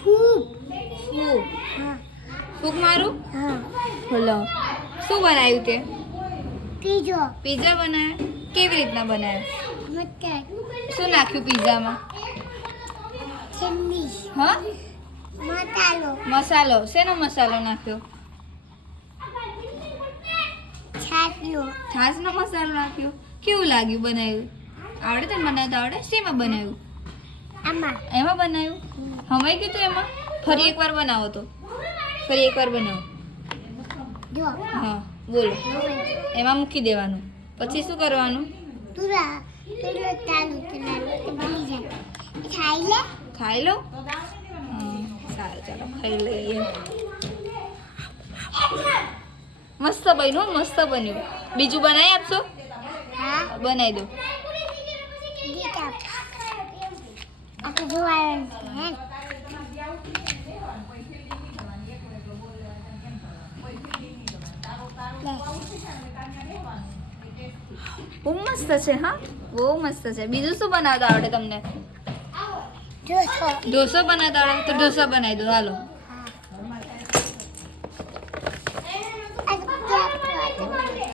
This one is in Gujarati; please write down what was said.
ફૂગ ફૂગ મારું બોલો શું બનાવ્યું તે પીઝા બનાવ્યા કેવી રીતના બનાવ્યા શું નાખ્યું પીઝામાં હા મસાલો શેનો મસાલો નાખ્યો છાશનો મસાલો નાખ્યો કેવું લાગ્યું બનાવ્યું આવડે તને બનાવતા આવડે શેમાં બનાવ્યું એમાં બનાવ્યું હમાઈ ગયું તું એમાં ફરી એકવાર બનાવો તો ફરી એકવાર બનાવો હા બોલો એમાં મૂકી દેવાનું પછી શું કરવાનું ખાઈ લો સારું ચાલો ખાઈ લઈએ મસ્ત બન્યું મસ્ત બન્યું બીજું બનાવી આપશો બનાવી દો બહુ મસ્ત છે હા બહુ મસ્ત છે બીજું શું બનાવતા આવડે તમને ઢોસો બનાવતા આવડે તો ઢોસા બનાવી દો હાલો